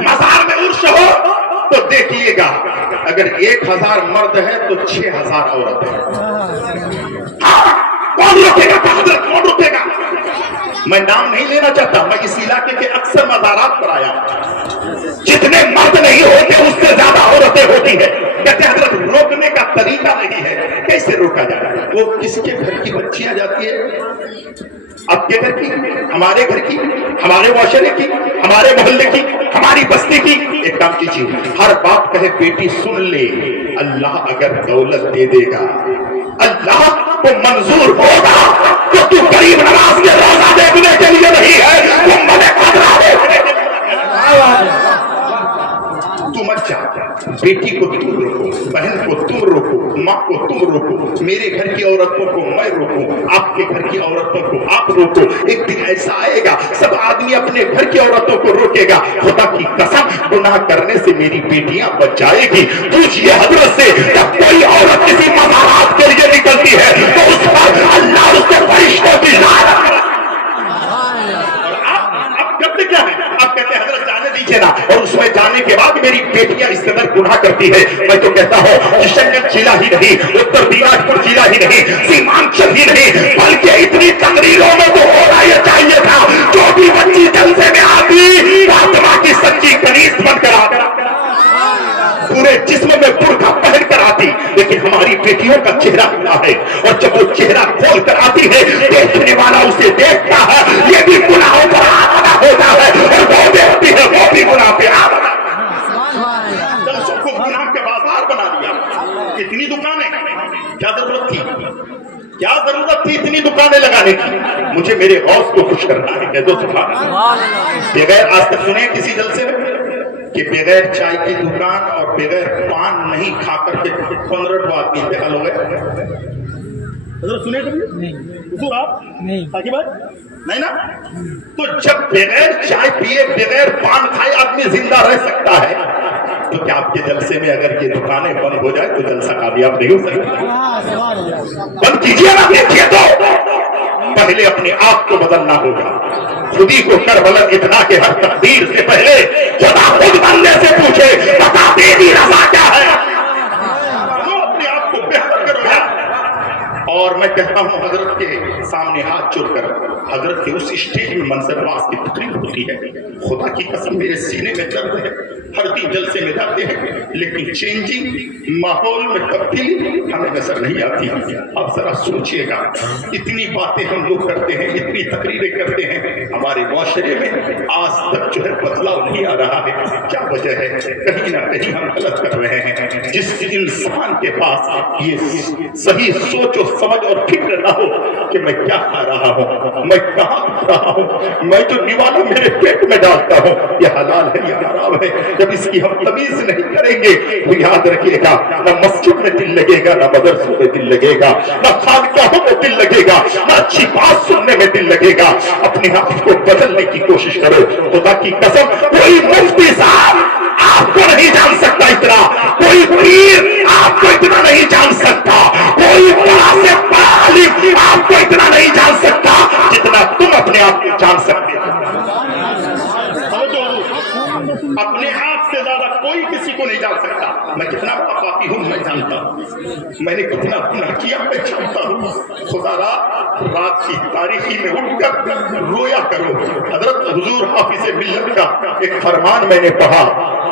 مزار میں عرش ہو تو دیکھیے گا اگر 1000 مرد ہے تو 6000 عورت ہے. کون روکے گا حضرت؟ کون روکے گا؟ میں نام نہیں لینا چاہتا، میں اس علاقے کے اکثر مزارات پر آیا. جتنے مرد نہیں ہوتے اس سے زیادہ عورتیں ہوتی ہیں. کہتے ہیں حضرت روکنے کا طریقہ نہیں ہے. کیسے روکا جائے؟ وہ کس کے گھر کی بچیاں جاتی ہے؟ آپ کے گھر کی، ہمارے گھر کی، ہمارے معاشرے کی، ہمارے محلے کی، ہماری بستی کی. ایک کام کیجیے، ہر باپ کہے بیٹی سن لے، اللہ اگر دولت دے دے گا، اللہ کو منظور ہوگا تو تو غریب نواز کے روزہ دیکھنے کے لیے نہیں ہے، تو مدد خطرہ دیکھنے کے لیے. تم اچھا بیٹی کو تم روکو، بہن کو تم روکو، ماں کو تم روکو، میرے گھر کی عورتوں کو میں روکوں، آپ کے گھر کی عورتوں کو آپ روکو. ایک دن ایسا آئے گا سب آدمی اپنے گھر کی عورتوں کو روکے گا. خدا کی قسم گناہ کرنے سے میری بیٹیاں بچ جائے گی. پوچھئے حضرت سے، جب کوئی عورت کسی مزارات کے لیے نکلتی ہے تو اس پر اللہ اس کے فرشتوں کی لعنت. کیا ہے آپ کہتے ہیں حضرت جانے دیجیے نا، اور اس میں جانے کے بعد میری بیٹیاں اس قدر گناہ کرتی ہے. میں تو کہتا ہوں کشن گنج ضلع ہی نہیں، اتر دیناج پور ضلع ہی نہیں، سیمانچل ہی نہیں، بلکہ اتنی تقریروں میں تو ہونا یہ چاہیے تھا جو بھی بچی جلسے میں آتی فاطمہ کی سچی کنیز بن کر آتی، پورے جسم میں برقع پہن کر آتی. لیکن ہماری بیٹیوں کا چہرہ کیا ہے، اور جب وہ چہرہ کھول کر آتی ہے دیکھنے والا اسے دیکھتا ہے، یہ بھی گناہوں پر آمدہ ہوتا ہے، اور وہ دیکھتی ہے وہ بھی گناہ پہ آمدہ. جلسوں کو گناہ کے بازار بنا دیا. اتنی دکانیں کیا ضرورت تھی؟ کیا ضرورت تھی اتنی دکانیں لگانے کی؟ مجھے میرے غوث کو خوش کرنا ہے. کہہ دو سبحان اللہ. بغیر آج تک سنے کسی جلسے میں کہ بغیر چائے کی دکان اور بغیر پان نہیں کھا کر کے 15 آدمی انتقال ہو گئے؟ حضرت سنے کبھی؟ حضور آپ؟ نہیں. باقی بات نہیں نا. تو جب بغیر چائے پیے بغیر پان کھائے آدمی زندہ رہ سکتا ہے تو کیا آپ کے جلسے میں اگر یہ دکانیں بند ہو جائے تو جلسہ کامیاب نہیں ہو سکتا؟ بند کیجیے نا. دیکھیے تو پہلے اپنے آپ کو بدلنا ہوگا. خودی کو کر بلند اتنا کہ ہر تقدیر سے پہلے خدا خود بندے سے پوچھے بتا تیری رضا کیا ہے. اپنے آپ کو بہتر کرو. اور میں کہتا ہوں حضرت کے سامنے ہاتھ جوڑ کر، حضرت کے اس اسٹیج میں منظر نواز کی تقریر ہوتی ہے. خدا کی قسم میرے سینے میں درد ہے. ہر دن جلسے میں جاتے ہیں لیکن چینجنگ ماحول میں تبدیلی ہمیں نظر نہیں آتی. اب ذرا سوچئے گا، اتنی باتیں ہم لوگ کرتے ہیں، اتنی تقریریں کرتے ہیں، ہمارے معاشرے میں آج تک جو ہے بدلاؤ نہیں آ رہا ہے. کیا وجہ ہے؟ کہیں نہ کہیں ہم غلط کر رہے ہیں. جس انسان کے پاس یہ صحیح سوچ و سمجھ اور فکر نہ ہو کہ میں کیا کھا رہا ہوں، میں کہاں کھا رہا ہوں، میں جو نوالا میرے پیٹ میں ڈالتا ہوں یہ حلال ہے یا حرام ہے، جب اس کی ہم تمیز نہیں کریں گے تو یاد رکھیے گا نہ مسجد میں دل لگے گا، نہ مدرسوں میں دل لگے گا، نہ خانقاہوں میں دل لگے گا، نہ اچھی بات سننے میں دل لگے گا. اپنے آپ کو بدلنے کی کوشش کرو. خدا کی قسم کوئی مفتی صاحب آپ کو نہیں جان سکتا اتنا، کوئی پیر آپ کو اتنا نہیں جان سکتا، کوئی بڑا سے بڑا عالم آپ کو اتنا نہیں جان سکتا جتنا تم اپنے آپ کو جان سکتے ہو. اپنے آپ سے زیادہ کوئی کسی کو نہیں جان سکتا. میں کتنا بڑا پاپی ہوں میں جانتا ہوں، میں نے کتنا گناہ کیا میں جانتا ہوں. خدا رات کی تاریخی میں اٹھ کر رویا کرو. حضرت حضور حافظ ملت کا ایک فرمان میں نے پڑھا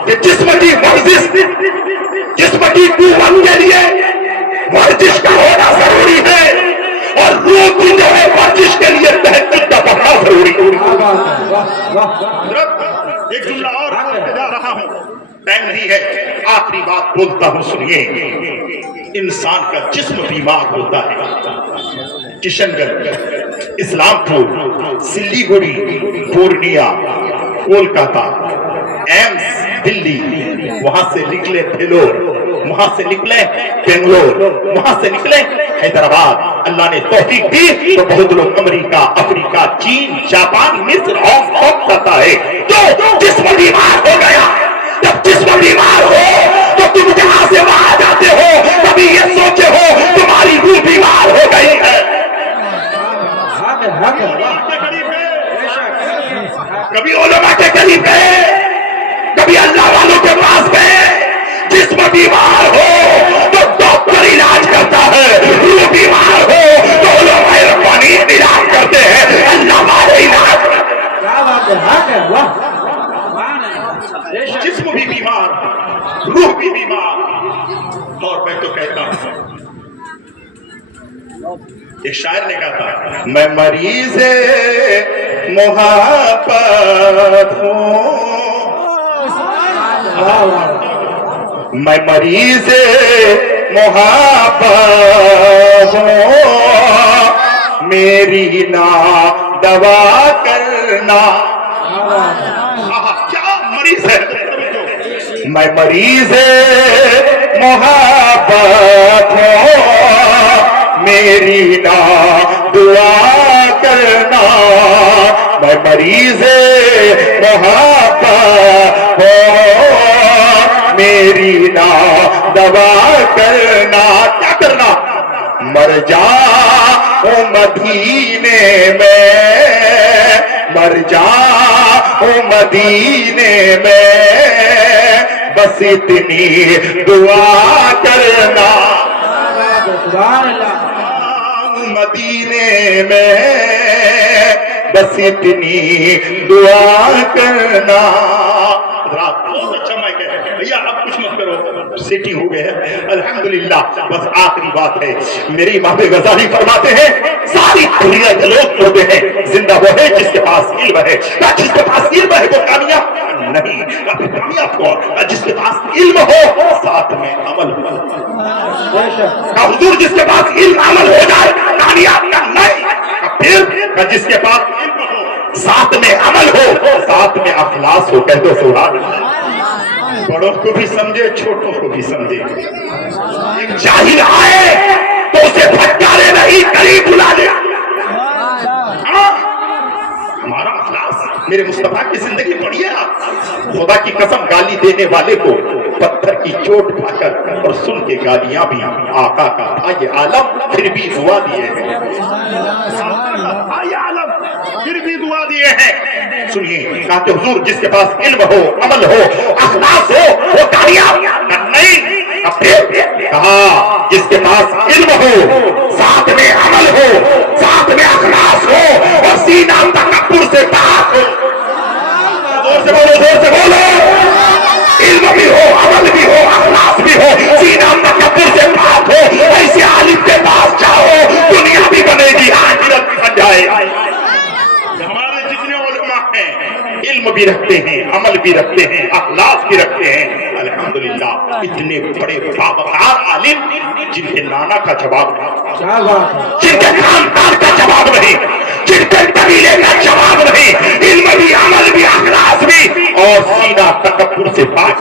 کہ جسم کی ورزش، جسم کی قوت کے لیے ورزش کا ہونا ضروری ہے، اور روح کی جو ہے ورزش کے لیے تہجد کا پڑھنا ضروری ہے. ایک جملہ اور بولتے جا رہا ہوں، ٹائم نہیں ہے، آخری بات بولتا ہوں سنیے. انسان کا جسم بیمار ہوتا ہے. کشن گنج، اسلام پور، سلی گڑی، پورنیا، کولکاتہ، ایمس دلی، وہاں سے نکلے بھیلور، وہاں سے نکلے بنگلور، وہاں سے نکلے حیدرآباد. اللہ نے توفیق دی تو بہت لوگ امریکہ، افریقہ، چین، جاپان، مصر، ہانگ کانگ کرتا ہے. تو جسم بیمار ہو گیا. جب جسم بیمار ہو تو تم جہاں سے وہاں جاتے ہو کبھی یہ سوچے ہو تمہاری روح بیمار ہو گئی ہے. کبھی علماء کے قریب گئے، کبھی اللہ والوں کے پاس گئے. جسم بیمار ہو تو ڈاکٹر علاج کرتا ہے، روح بیمار ہو تو علماء ربانی علاج کرتے ہیں، اللہ والے علاج کرتے ہیں. کیا بات ہے، حق ہے. واہ جسم بھی بیمار، روح بھی بیمار. اور میں تو کہتا ہوں، ایک شاعر نے کہا تھا، میں مریض محبت ہوں، میں مریض محبت ہوں، میری نا دوا کرنا. کیا مریض ہے؟ میں مریض محبت ہوں، میری نا دعا کرنا. میں مریض محبت ہوں، میری نا دوا کرنا. کیا کرنا؟ مر جاؤں مدینے میں، مر جاؤں مدینے میں، بس اتنی دعا کرنا. سبحان اللہ. مدینے میں بس اتنی دعا کرنا. بہت اچھا میں کہہ بھیا اب کچھ مت کرو، سیٹی ہو گئے ہیں الحمدللہ. بس آخری بات ہے، میرے امام غزالی فرماتے ہیں ساری دنیا کے لوگ ہوتے ہیں، زندہ وہ ہے جس کے پاس علم ہے. جس کے پاس علم ہے وہ کامیاب نہیں، کامیاب کو جس کے پاس علم ہو ساتھ میں عمل ہو. حضور جس کے پاس علم عمل ہو جائے کامیاب نہیں. پھر جس کے پاس علم ہو ساتھ میں عمل ہو، ساتھ میں اخلاص ہو. کہہ دو سبحان اللہ. بڑوں کو بھی سمجھے، چھوٹوں کو بھی سمجھے. ایک جاہل آئے تو اسے پھٹکارے نہیں، قریب بلا لے. ہمارا اخلاص میرے مصطفیٰ کی زندگی پڑھی ہے آپ. خدا کی قسم گالی دینے والے کو پتھر کی چوٹ کھا کر اور سن کے گالیاں بھی آقا کا بھائی عالم پھر بھی دعا دیے ہیں. بھائی عالم پھر بھی دعا دیے ہیں. سنیے کہا کہ حضور جس کے پاس علم ہو، عمل ہو، اخلاص ہو وہ کامیاب نہیں. اب پھر کہا جس کے پاس علم ہو، ساتھ میں عمل ہو، ساتھ میں اخلاص ہو اور سینہ تکبر سے پاک ہو. زور سے بولو، زور سے بولو. علم بھی ہو، عمل بھی ہو، اخلاص بھی ہو، سینہ تکبر سے پاک ہو. ایسے عالم کے پاس جاؤ، دنیا بھی بنے گی، آخرت بھی بن جائے. ہمارے جتنے علماء ہیں علم بھی رکھتے ہیں، عمل بھی رکھتے ہیں، اخلاص بھی رکھتے ہیں. الحمدللہ اتنے بڑے باوقار عالم جن کے نانا کا جواب نہیں، کیا بات ہے. جن کے خاندان کا جواب نہیں، جن کے قبیلے کا جواب نہیں، علم بھی، عمل بھی، اخلاص بھی اور سینہ تکبر سے پاک.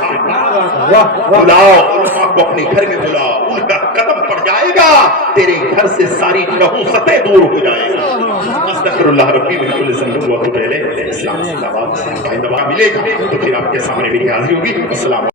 بلاؤ علماء کو اپنے گھر میں بلاؤ، ان کا قدم پڑ جائے گا، تیرے گھر سے ساری نحوستیں دور ہو جائے گا. استغفر اللہ ربی من کل ذنب و اتوب الیہ. اسلام زندہ باد. ملے گا تو پھر آپ کے سامنے میری حاضری ہوگی. السلام